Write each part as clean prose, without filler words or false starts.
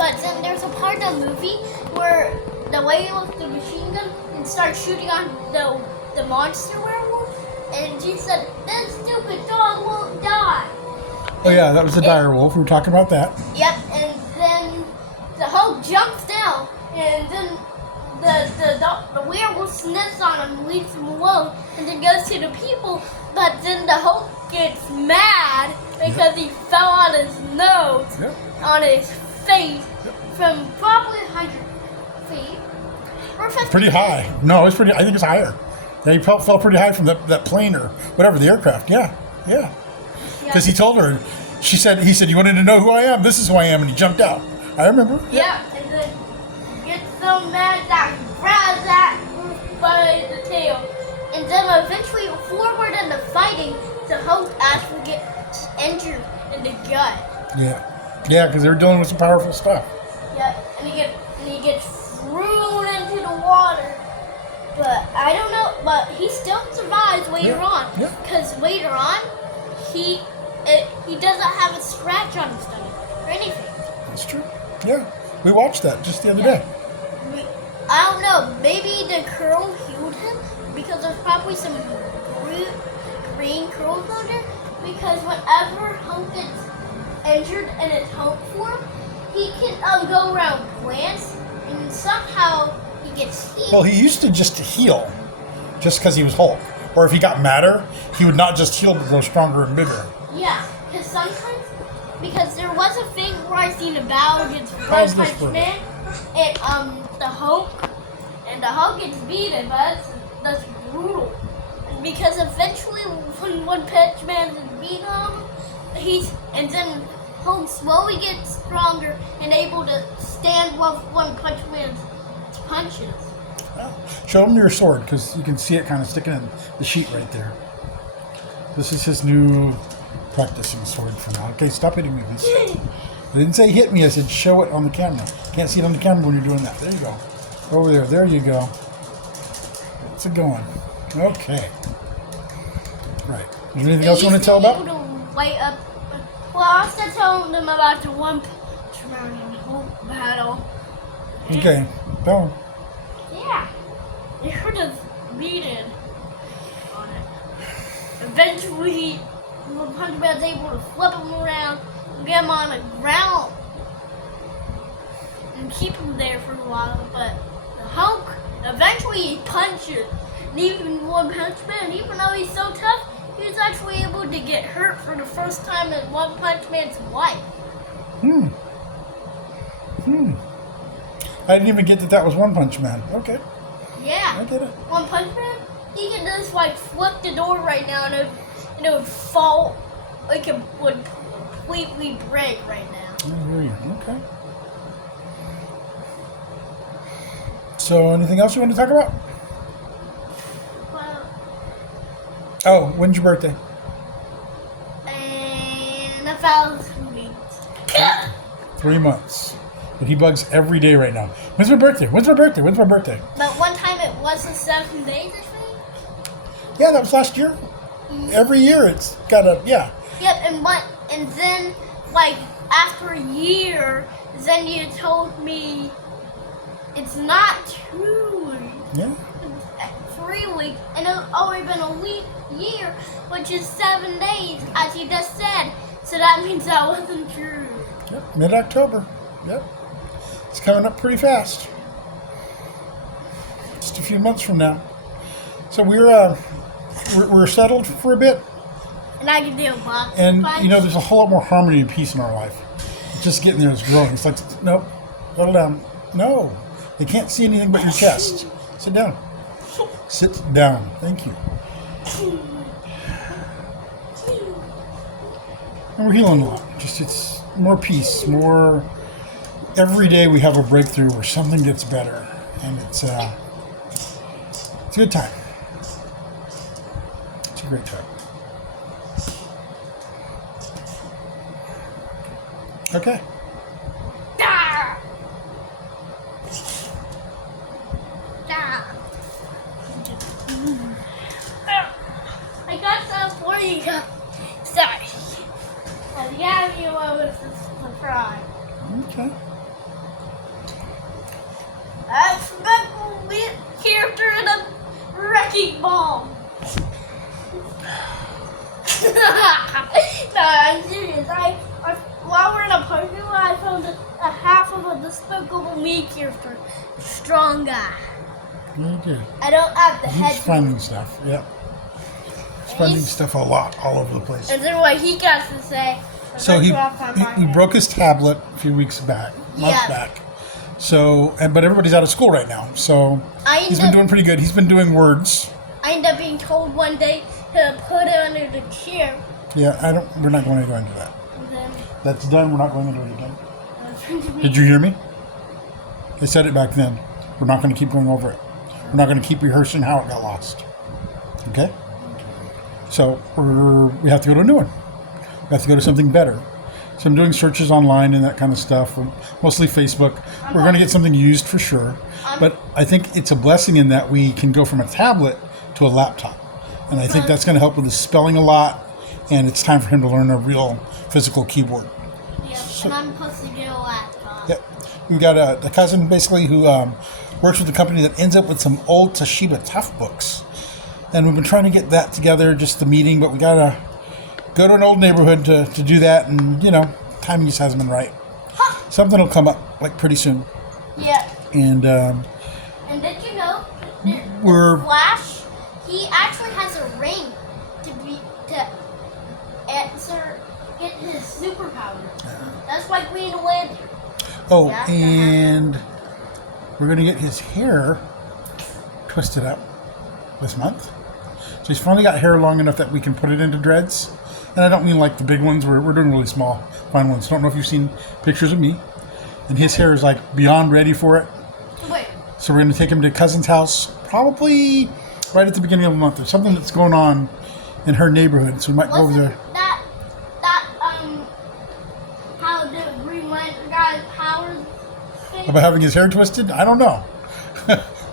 But then there's a part of the movie where the lady with the machine gun and starts shooting on the monster werewolf, and she said, "This stupid dog won't die." Oh yeah, that was the dire wolf. We were talking about that. Yep, and then the Hulk jumps down, and then the werewolf sniffs on him, leaves him alone, and then goes to the people. But then the Hulk gets mad because he fell on his nose, on his face, from probably 100 feet or 50 Pretty high. No, it's pretty. I think it's higher. Yeah, he fell pretty high from that plane or whatever, the aircraft. Yeah. Because he told her, he said, "You wanted to know who I am? This is who I am," and he jumped out. I remember. Yeah, and then he gets so mad that he grabs that by the tail. And then eventually, forward in the fighting, the Hulk actually gets injured in the gut. Yeah, because they were dealing with some powerful stuff. Yeah, and he gets thrown into the water. But I don't know, but he still survives later on. Yeah. Because later on, he doesn't have a scratch on his stomach or anything. That's true. Yeah, we watched that just the other day. I don't know, maybe the curl healed him because there's probably some green curls on there. Because whenever Hulk gets injured in his Hulk form, he can go around plants and somehow he gets healed. Well, he used to just heal, just because he was Hulk. Or if he got madder, he would not just heal but grow stronger and bigger. Yeah, because sometimes, because there was a thing where I seen a battle against One Punch Man, and the Hulk gets beaten, but that's brutal. Because eventually, when One Punch Man is beaten on him, and then Hulk slowly gets stronger and able to stand with One Punch Man's punches. Show him your sword, because you can see it kind of sticking in the sheet right there. This is his new practicing sword for now. Okay, stop hitting me, please. I didn't say hit me, I said show it on the camera. Can't see it on the camera when you're doing that. There you go. Over there. There you go. What's it going? Okay. Right. Is there anything else you want to tell about? Well, I was still telling them about the One Punch Man and Hulk battle. Okay. Go. Yeah. They heard us beaten on it. Eventually, One Punch Man's able to flip him around, get him on the ground, and keep him there for a while. But the Hulk, eventually he punches. And even One Punch Man, even though he's so tough, he was actually able to get hurt for the first time in One Punch Man's life. I didn't even get that was One Punch Man. Okay. Yeah. I get it. One Punch Man, he can just flip the door right now and it would fall, like it would completely break right now. I hear you. Okay. So, anything else you want to talk about? Well, Oh, when's your birthday? and about 2 weeks. 3 months. And he bugs every day right now. When's my birthday? When's my birthday? When's my birthday? But one time it wasn't 7 days, I think. Yeah, that was last year. Every year it's got a, yeah. Yep, and then after a year, then you told me it's not 2 weeks. Yeah. It's 3 weeks, and it's already been a year, which is 7 days, as you just said. So that means that wasn't true. Yep, mid-October. Yep. It's coming up pretty fast. Just a few months from now. So we're settled for a bit. And I can do a box. And, there's a whole lot more harmony and peace in our life. It's just getting there, it's growing. It's like, nope, settle down. No, they can't see anything but your chest. Sit down. Sit down. Thank you. And we're healing a lot. It's more peace, more. Every day we have a breakthrough where something gets better, and it's a good time. It's a great time. Okay. Ah! I got some for you. Sorry. Yeah, you was a surprise. Okay. a Siskel character in a wrecking ball. No, I'm serious. While we're in a parking lot, I found a half of a Despicable Me character. Strong guy. You did. I don't have the head. He's finding stuff. Yeah. He's finding stuff a lot all over the place. And then what he got to say. So he broke his tablet a few weeks back, months back. So, but everybody's out of school right now. So he's been doing pretty good. He's been doing words. I ended up being told one day to put it under the chair. Yeah, we're not going to go into that. Then, that's done. We're not going into it again. Did you hear me? I said it back then. We're not going to keep going over it. We're not going to keep rehearsing how it got lost. Okay? So we have to go to a new one. We have to go to something better. So I'm doing searches online and that kind of stuff, mostly Facebook. We're going to get something used for sure. But I think it's a blessing in that we can go from a tablet to a laptop. And I think that's going to help with his spelling a lot. And it's time for him to learn a real physical keyboard. Yeah, and I'm supposed to get a laptop. Yep. We've got a cousin basically who works with a company that ends up with some old Toshiba Tough books. And we've been trying to get that together, just the meeting, but we got to go to an old neighborhood to do that. And, timing just hasn't been right. Something will come up, like, pretty soon. Yeah. And did you know, Flash, he actually has a ring to get his superpower. That's why Green Lantern. Oh, and we're going to get his hair twisted up this month. So he's finally got hair long enough that we can put it into dreads. And I don't mean like the big ones. We're doing really small, fine ones. Don't know if you've seen pictures of me. And his hair is like beyond ready for it. Wait. So we're going to take him to cousin's house probably right at the beginning of the month. There's something that's going on in her neighborhood. So we might go over there. How the Green Lantern guy's powers thing? About having his hair twisted? I don't know.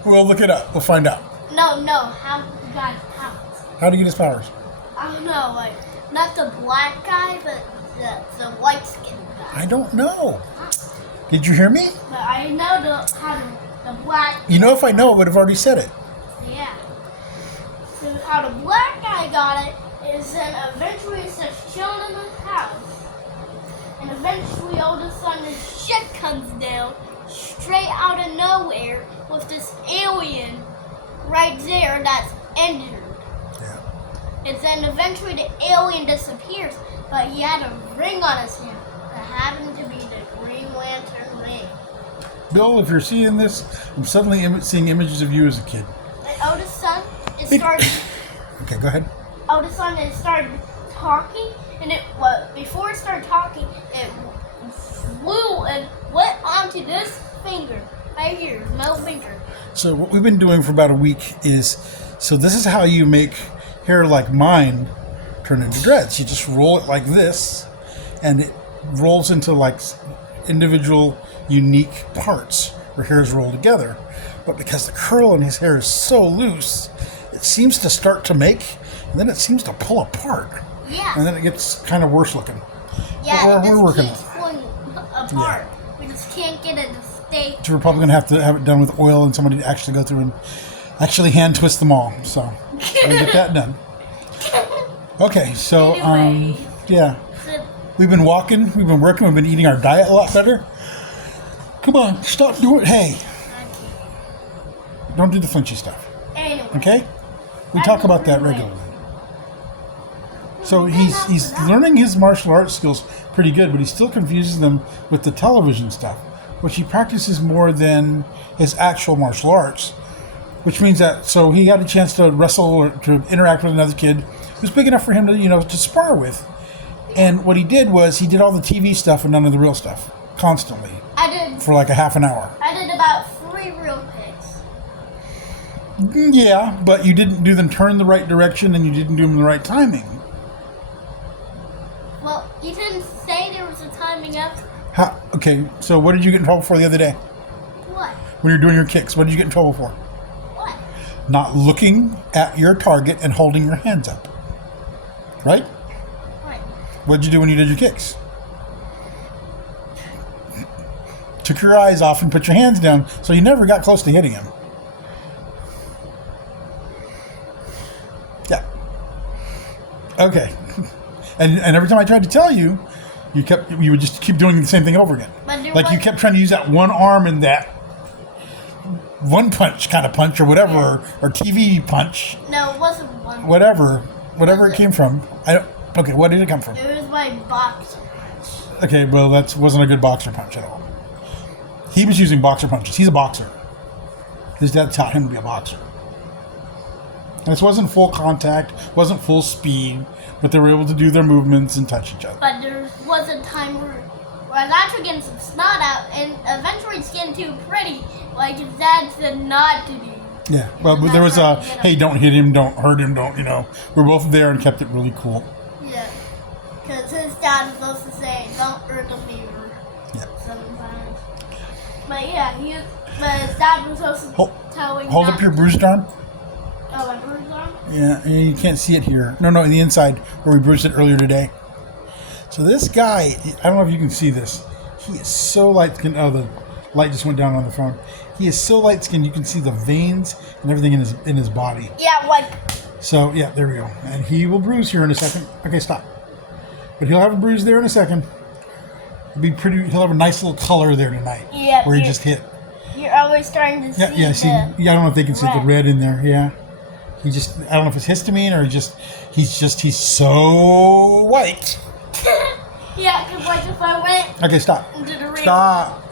We'll look it up. We'll find out. No. How the guy's powers. How do you get his powers? I don't know. Like, not the black guy, but the white skinned guy. I don't know. Did you hear me? But I know how the black... If I know, I would have already said it. Yeah. So how the black guy got it is then eventually it's just chilling in the house. And eventually all of a sudden this shit comes down straight out of nowhere with this alien right there that's injured. Yeah. And then eventually the alien disappears, but he had a ring on his hand that happened to be the Green Lantern ring. Bill, if you're seeing this, I'm suddenly seeing images of you as a kid. My oldest son, started... Okay, go ahead. Oldest son, started talking, and before it started talking, it flew and went onto this finger, right here, middle finger. So what we've been doing for about a week is, this is how you make hair like mine turn into dreads. You just roll it like this, and it rolls into like individual unique parts where hairs roll together. But because the curl in his hair is so loose, it seems to start to make, and then it seems to pull apart. Yeah. And then it gets kind of worse looking. Yeah, we're working keeps pulling apart. Yeah. We just can't get it to stay. So we're probably going to have to have it done with oil and somebody to actually go through and actually hand twist them all. So I'll get that done. Okay, so yeah. We've been walking, we've been working, we've been eating our diet a lot better. Come on, stop doing it. Hey. Don't do the flinchy stuff. Anyway, okay? We talk about that regularly. So he's learning his martial arts skills pretty good, but he still confuses them with the television stuff, which he practices more than his actual martial arts. Which means that, so he had a chance to wrestle or to interact with another kid who's big enough for him to, to spar with. And what he did was he did all the TV stuff and none of the real stuff, constantly. I did. For like a half an hour. I did about 3 real picks. Yeah, but you didn't do them turn the right direction and you didn't do them in the right timing. Well, you didn't say there was a timing up. Okay, so what did you get in trouble for the other day? What? When you're doing your kicks, what did you get in trouble for? What? Not looking at your target and holding your hands up. Right? Right. What did you do when you did your kicks? took your eyes off and put your hands down, so you never got close to hitting him. Yeah. Okay. And every time I tried to tell you, you would just keep doing the same thing over again. Like you kept trying to use that one arm and that one punch kind of punch or whatever, or TV punch. No, it wasn't one. Whatever it came from. Okay, what did it come from? It was my boxer punch. Okay, well that wasn't a good boxer punch at all. He was using boxer punches. He's a boxer. His dad taught him to be a boxer. And this wasn't full contact, wasn't full speed, but they were able to do their movements and touch each other. But there was a time where I was actually getting some snot out, and eventually it's getting too pretty. Like his dad said not to do. Yeah, well, but there was a, hey, don't hit him, don't hurt him, don't, we're both there and kept it really cool. Yeah, because his dad was also saying, don't hurt the fever. Yeah. Sometimes. But yeah, but his dad was also telling. Hold up your bruised arm. Oh, my bruised arm? Yeah, you can't see it here. No, in the inside where we bruised it earlier today. So this guy, I don't know if you can see this. He is so light-skinned. Oh, the light just went down on the phone. He is so light-skinned, you can see the veins and everything in his body. Yeah, like. So, yeah, there we go. And he will bruise here in a second. Okay, stop. But he'll have a bruise there in a second. He'll have a nice little color there tonight. Yeah. Where he just hit. You're always starting to see. See. Yeah, I don't know if they can see the red in there. Yeah. I don't know if it's histamine or he's so white. Yeah, because like if I went. Okay, stop. Into the ring. Stop.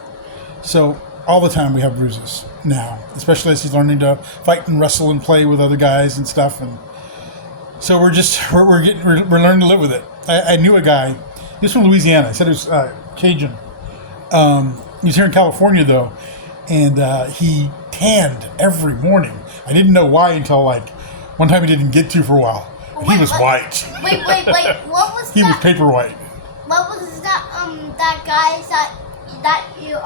So all the time we have bruises now, especially as he's learning to fight and wrestle and play with other guys and stuff, and so we're learning to live with it. I knew a guy. He was from Louisiana. I said it was Cajun. He was here in California though, and he tanned every morning. I didn't know why until like one time he didn't get to for a while. He was white. Wait. What was he was paper white. What was that guy that you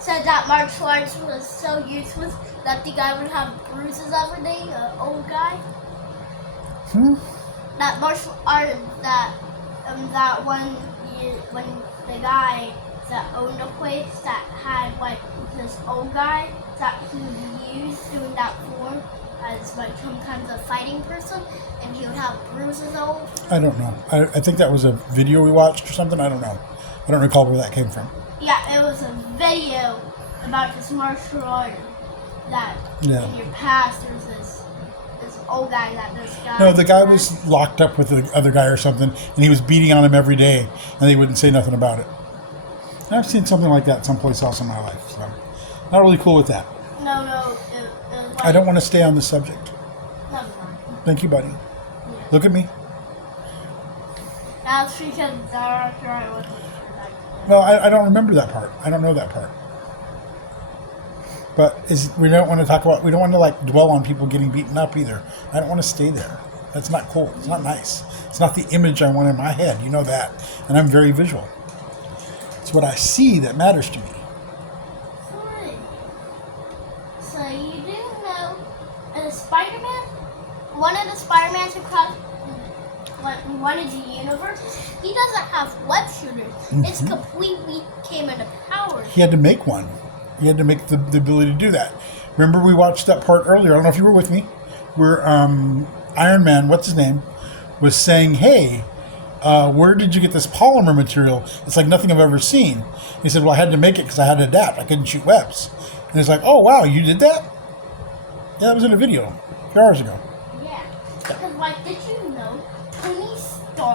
said that martial arts was so useless that the guy would have bruises every day? An old guy. That martial art that when the guy that owned the place that had like this old guy that he used doing that form as like sometimes a fighting person, and he would have bruises all over. I don't know. I think that was a video we watched or something. I don't know. I don't recall where that came from. Yeah, it was a video about this martial art that in your past there's this old guy that this guy. No, the guy was locked up with the other guy or something, and he was beating on him every day, and they wouldn't say nothing about it. And I've seen something like that someplace else in my life, so not really cool with that. No. Like, I don't want to stay on the subject. No. Thank you, buddy. Yeah. Look at me. That's because after I wasn't. Well, I don't remember that part. I don't know that part. But we don't want to like dwell on people getting beaten up either. I don't want to stay there. That's not cool. It's not nice. It's not the image I want in my head. You know that. And I'm very visual. It's what I see that matters to me. So you do know Spider-Man? One of the Spider-Mans across one of the universes, he doesn't have web shooters. It's completely came into power. He had to make one. He had to make the ability to do that. Remember we watched that part earlier, I don't know if you were with me, where Iron Man, what's his name, was saying, hey, where did you get this polymer material? It's like nothing I've ever seen. He said, well, I had to make it because I had to adapt. I couldn't shoot webs. And it's like, oh, wow, you did that? Yeah, that was in a video a few hours ago. Yeah. Because, like, did you know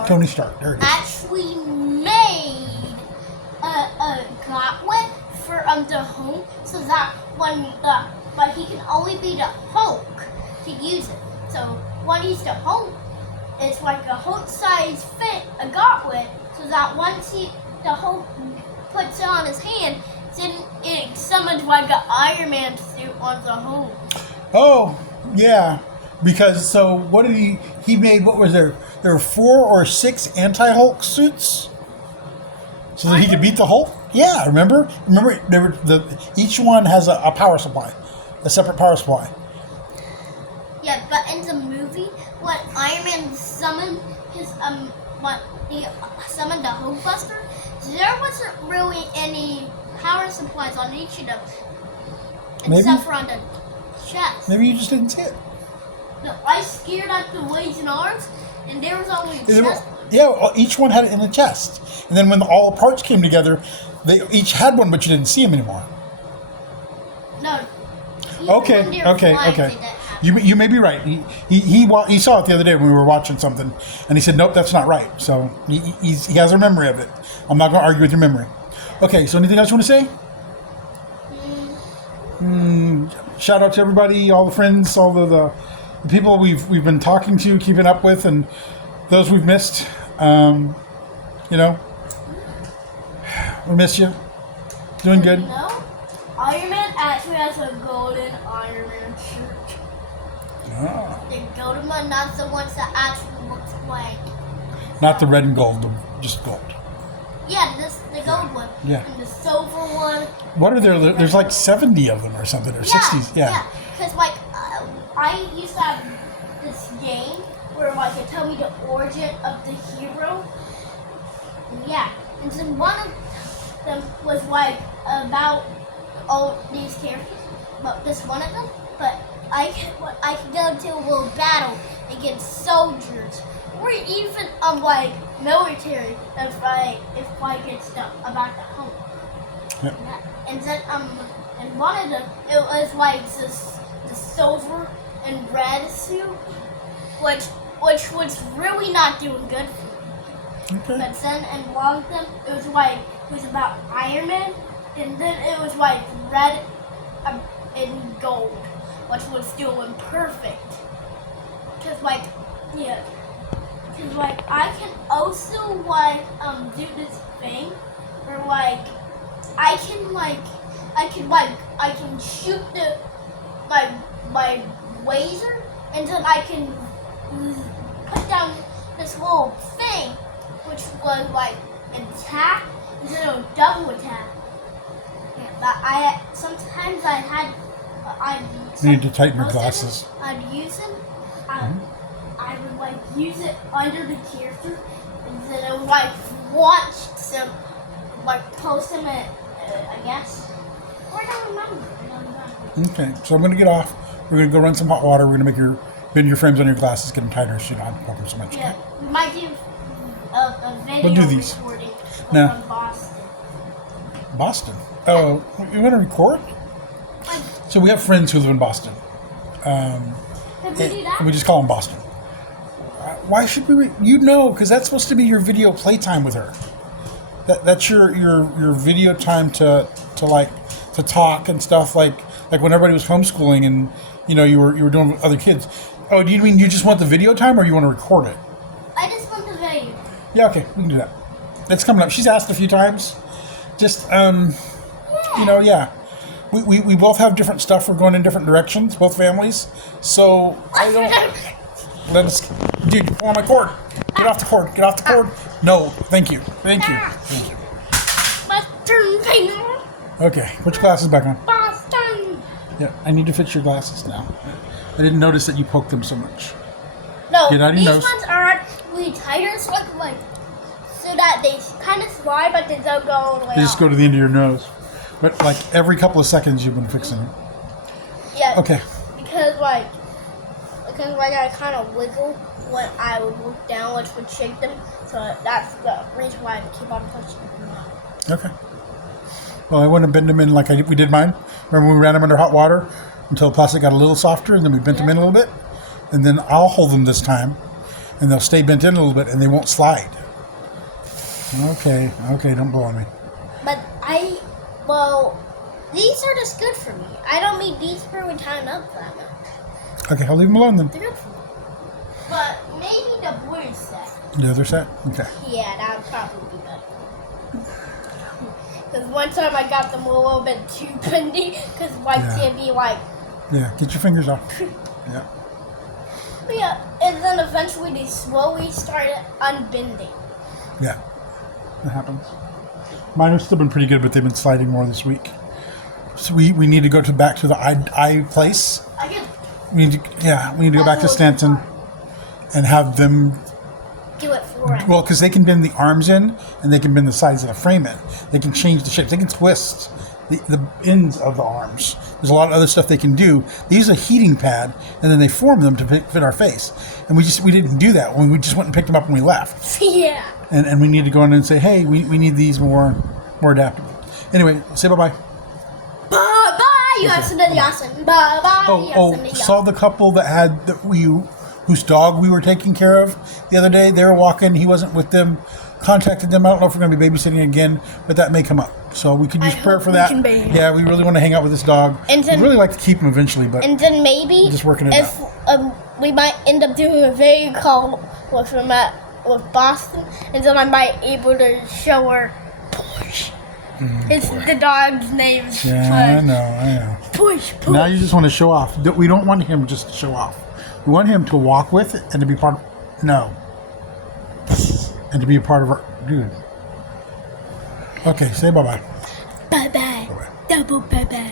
Tony Stark, there it is. Actually made a gauntlet for the Hulk, so that but he can only be the Hulk to use it. So when he's the Hulk, it's like a Hulk-size fit, a gauntlet, so that once the Hulk puts it on his hand, then it summons like an Iron Man suit on the Hulk. Oh, yeah. Because, so, what did he made, what was there? There were 4 or 6 anti-Hulk suits? So that he could beat the Hulk? Yeah, remember? Each one has a power supply. A separate power supply. Yeah, but in the movie, when Iron Man summoned summoned the Hulkbuster, there wasn't really any power supplies on each of them. Maybe. Except for on the chest. Maybe you just didn't see it. No, I scared at the legs and arms, and there was only chest. Yeah, each one had it in the chest. And then when all the parts came together, they each had one, but you didn't see them anymore. No. Okay. You may be right. He saw it the other day when we were watching something, and he said, "Nope, that's not right." So he has a memory of it. I'm not going to argue with your memory. Okay. So anything else you want to say? Shout out to everybody, all the friends, all the people we've been talking to, keeping up with, and those we've missed. We miss you. Doing good. No, Iron Man actually has a golden Iron Man shirt. Oh. The golden one, not the ones that actually looks like. Not the red and gold, just gold. Yeah, the gold one. Yeah. And the silver one. What are there? There's like 70 of them or something, or 60s. Yeah. Because like I used to have this game where like it told me the origin of the hero. And yeah, and then one of them was like about all these characters, but this one of them. But I could go to a little battle against soldiers, or even like military if I get stuff about the home. Yep. And then and one of them it was like the silver and red suit, which was really not doing good for me. Okay. But then and one of them it was about Iron Man, and then it was like red and gold, which was doing perfect. Cause like I can also do this thing where I can shoot my laser, and then I can put down this little thing, which was like an attack instead of double attack. Yeah, but sometimes You need to tighten your glasses. I'd use them. I would use it under the character, and then I would launch some, post them at, I guess. Or I don't remember. Okay, so I'm going to get off. We're going to go run some hot water. We're going to bend your frames on your glasses, get them tighter so you don't have to pop so much. Yeah, we might do a video We'll do these. recording No. from Boston. Boston? Oh, you want to record? So we have friends who live in Boston. Can we do that? We just call them Boston. Why should we? Because that's supposed to be your video playtime with her. That's your video time to talk and stuff like when everybody was homeschooling and you were doing with other kids. Oh, do you mean you just want the video time or you want to record it? I just want the video. Yeah, okay, we can do that. That's coming up. She's asked a few times. Just yeah. We both have different stuff. We're going in different directions, both families. So I don't. Let us, dude, pull on my cord. Get off the cord. Get off the cord. No, thank you. Thank you. Boston finger. Okay, put your glasses back on. Boston. Yeah, I need to fix your glasses now. I didn't notice that you poked them so much. No, Get out of these your nose. ones are really tighter, so that they kind of slide, but they don't go all the way They just off. go to the end of your nose. But every couple of seconds you've been fixing them. Yeah. Okay. Because I kind of wiggle when I would look down, which would shake them. So that's the reason why I keep on touching them. Okay. Well, I want to bend them in like we did mine. Remember when we ran them under hot water until the plastic got a little softer, and then we bent them in a little bit? And then I'll hold them this time, and they'll stay bent in a little bit, and they won't slide. Okay, don't blow on me. But these are just good for me. I don't need these for when tying up that much. Okay, I'll leave them alone then. They're good for me. But maybe the blue set. The other set? Okay. Yeah, that would probably be better. Because one time I got them a little bit too bendy, because can't be Yeah, get your fingers off. Yeah. But yeah, and then eventually they slowly started unbending. Yeah, that happens. Mine have still been pretty good, but they've been sliding more this week. So we need to go back to the eye place. We need to go back to Stanton and have them do it for Correct. Well, because they can bend the arms in, and they can bend the sides of the frame in. They can change the shapes. They can twist the ends of the arms. There's a lot of other stuff they can do. They use a heating pad, and then they form them to fit our face. And we didn't do that. We just went and picked them up when we left. Yeah. And we need to go in and say, hey, we need these more adaptable. Anyway, say bye-bye. Bye-bye, Yasin. Bye-bye, Saw the couple that had whose dog we were taking care of the other day. They were walking. He wasn't with them. Contacted them. I don't know if we're going to be babysitting again, but that may come up. So we could use prayer for that. Yeah, we really want to hang out with this dog. And then, we'd really like to keep him eventually, but and then maybe just working it out. We might end up doing a video call with Boston, and then I might be able to show her Push. It's the dog's name. Yeah, I know. Push. Now you just want to show off. We don't want him just to show off. We want him to walk with it and to be part of... No. And to be a part of our... Dude. Okay, say bye-bye. Bye-bye. Double bye-bye.